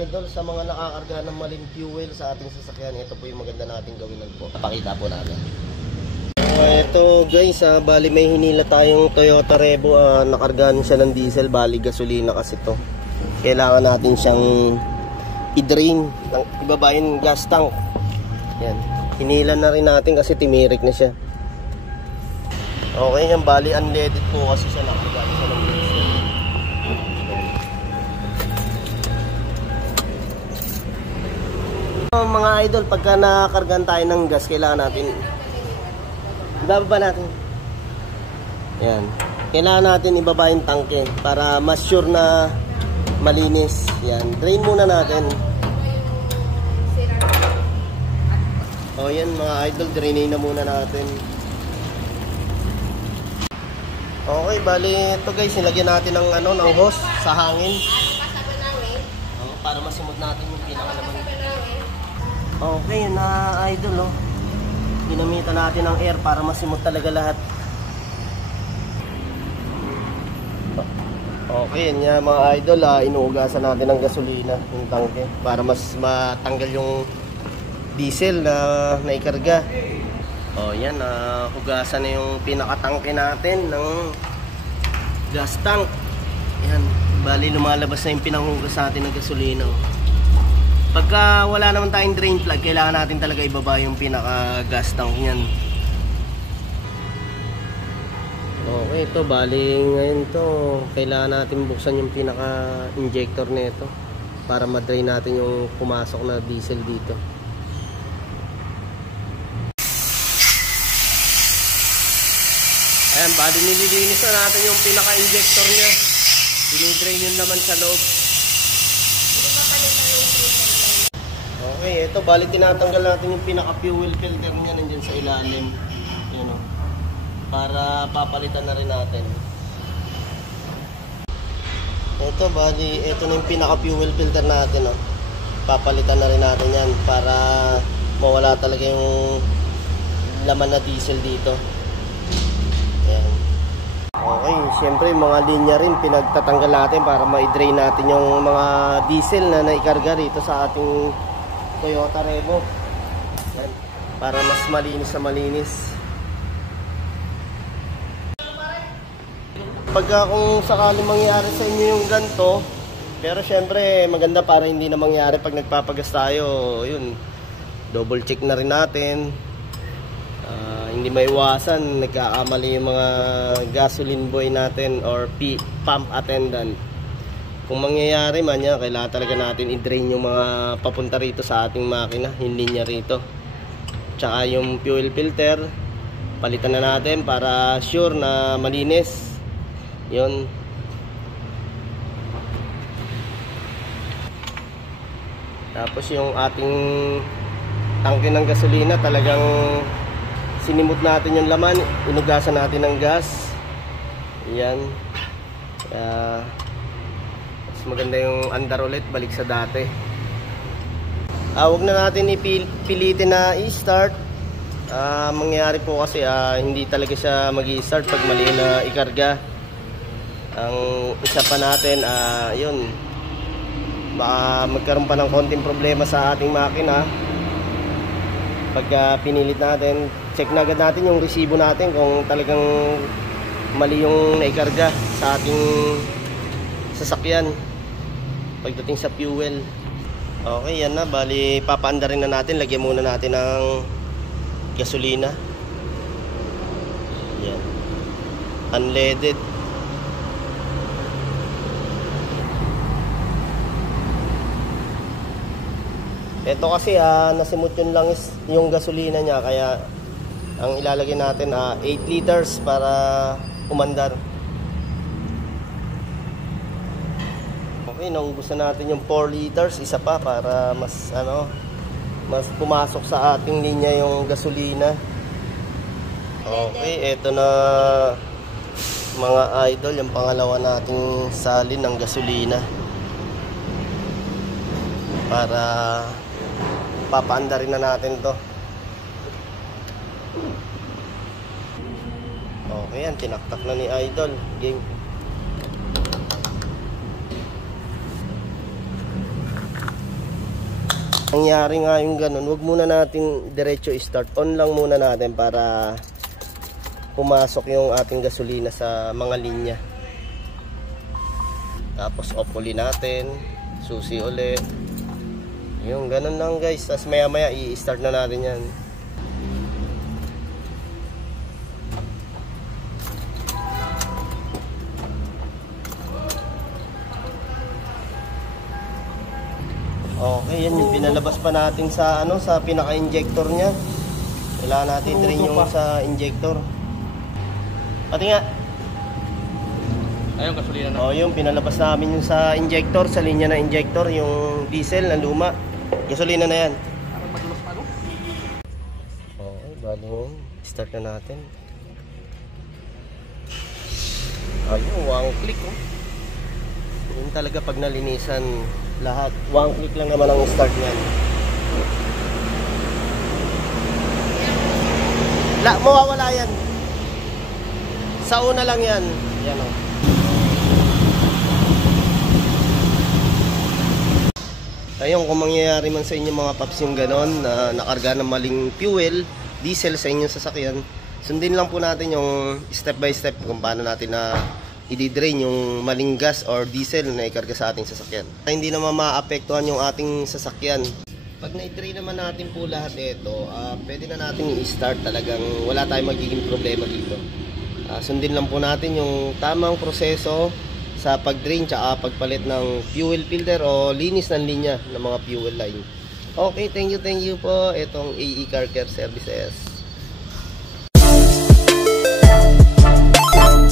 idol, sa mga nakakarga ng maling fuel sa ating sasakyan, ito po yung maganda nating gawin po. Pakita po natin. Ito guys, bali may hinila tayong Toyota Revo, nakargahan siya ng diesel, bali gasolina kasi to. Kailangan natin siyang i-drain, ibaba yung gas tank. Yan, hinila na rin natin kasi timirik na siya. Okay yan, bali unleaded po kasi siya, nakargahan siya ng diesel. Mga idol, pagka nakakargahan tayo ng gas, kailangan natin ibaba natin. Yan. Kailangan natin ibaba yung tangke para mas sure na malinis. Yan. Drain muna natin. O yan mga idol, drainin na muna natin. Okay, bali ito guys, nilagyan natin ng ng hose sa hangin. Para masimod natin yung pinakalaman. Okay, na idol ginamitan natin ng air para masimot talaga lahat. Okay, yan nga mga idol, inuugasan natin ng gasolina yung tangke para mas matanggal yung diesel na naikarga. O yan, hugasan na yung pinakatangke natin ng gas tank. Yan, bali lumalabas na yung pinanghugas natin ng gasolina. Pagka wala naman tayong drain plug, kailangan natin talaga ibaba yung pinaka gas tank niyan. Okay, ito bali ngayon to, kailangan natin buksan yung pinaka injector nito para ma-drain natin yung pumasok na diesel dito. Ayan, bali nililinis na natin yung pinaka injector niya. Dinidrain yung laman sa loob. Okay, ito bali tinatanggal natin yung pinaka fuel filter niya, nandiyan sa ilalim. Yun para papalitan na rin natin. Ito bali, ito na yung pinaka fuel filter natin. Papalitan na rin natin yan para mawala talaga yung laman na diesel dito. Ayan. Okay, syempre mga linya rin pinagtatanggal natin para ma-drain natin yung mga diesel na naikarga rito sa ating Toyota Revo. Yan. Para mas malinis na malinis. Pagka kung sakaling mangyari sa inyo yung ganito, pero syempre maganda para hindi na mangyari pag nagpapagas tayo, yun, double check na rin natin. Hindi maiwasan, nagkakamali yung mga gasoline boy natin or pump attendant. Kung mangyayari man yan, kailangan talaga natin i-drain yung mga papunta rito sa ating makina, yung linya rito. Tsaka yung fuel filter, palitan na natin para sure na malinis. Yun. Tapos yung ating tangke ng gasolina, talagang sinimot natin yung laman, inugasan natin ng gas. Yan. Maganda yung andar ulit, balik sa dati. Huwag na natin ipilitin na i-start. Mangyayari po kasi hindi talaga siya mag-i-start pag mali na ikarga. Ang isa pa natin, yun, baka magkaroon pa ng konting problema sa ating makina. Pag pinilit natin, check na agad natin yung resibo natin kung talagang mali yung naikarga sa ating sasakyan pagdating sa fuel. Okay, yan na, bali papaanda rin na natin. Lagyan muna natin ng gasolina. Yan, unleaded. Ito kasi nasimot yun lang yung gasolina niya, kaya ang ilalagay natin 8 liters para umandar. Okay, naubos na natin yung 4 liters, isa pa para mas mas pumasok sa ating linya yung gasolina. Okay, eto na mga idol, yung pangalawa nating salin ng gasolina para papaandarin na natin to. Okay, yan, tinaktak na ni idol. Game. Nangyari nga yung ganun, wag muna natin diretso i-start. On lang muna natin para pumasok yung ating gasolina sa mga linya. Tapos off uli natin, susi uli. Yung ganun lang guys. Tapos maya maya i-start na natin yan. Okay, yan yung pinalabas pa natin sa sa pinaka-injector niya. Kailangan natin drain yung sa injector. Pati nga. Ayun, gasolina na. Oh, yung pinalabas namin yung sa injector, sa linya na injector, yung diesel na luma. Gasolina na yan. Parang madulas pa, no? Okay, bali yun. Start na natin. Ayun, one click oh. Yun talaga pag nalinisan lahat. One click lang naman ang start niyan. Mawawala yan. Sa una lang yan. Yan o. Ayun, kung mangyayari man sa inyo mga paps yung ganon, na nakarga ng maling fuel, diesel sa inyong sasakyan, sundin lang po natin yung step by step kung paano natin na i-drain yung maling gas or diesel na ikarga sa ating sasakyan. Hindi naman maapektuhan yung ating sasakyan. Pag na-drain naman natin po lahat ito, pwede na natin i-start, talagang wala tayong magiging problema dito. Sundin lang po natin yung tamang proseso sa pag-drain tsaka pagpalit ng fuel filter o linis ng linya ng mga fuel line. Okay, thank you po. Itong AE Car Care Services.